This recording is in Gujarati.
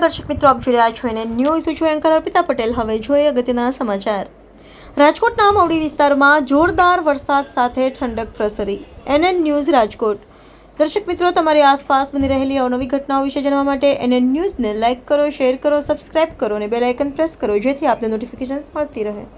નમસ્કાર દર્શક મિત્રો, આપ જોઈ રહ્યા છો એને ન્યૂઝ છું એન્કર અર્પિતા પટેલ। હવે જોઈએ અગત્યના સમાચાર। રાજકોટના મવડી વિસ્તારમાં જોરદાર વરસાદ સાથે ઠંડક પ્રસરી। NN news Rajkot. દર્શક મિત્રો, તમારી આસપાસ બની રહેલી અવનવી ઘટનાઓ વિશે જાણવા માટે એનએન ન્યૂઝને લાઇક કરો, શેર કરો, સબસ્ક્રાઇબ કરો અને બેલ આઇકન પ્રેસ કરો, જેથી આપને નોટિફિકેશન્સ મળતી રહે।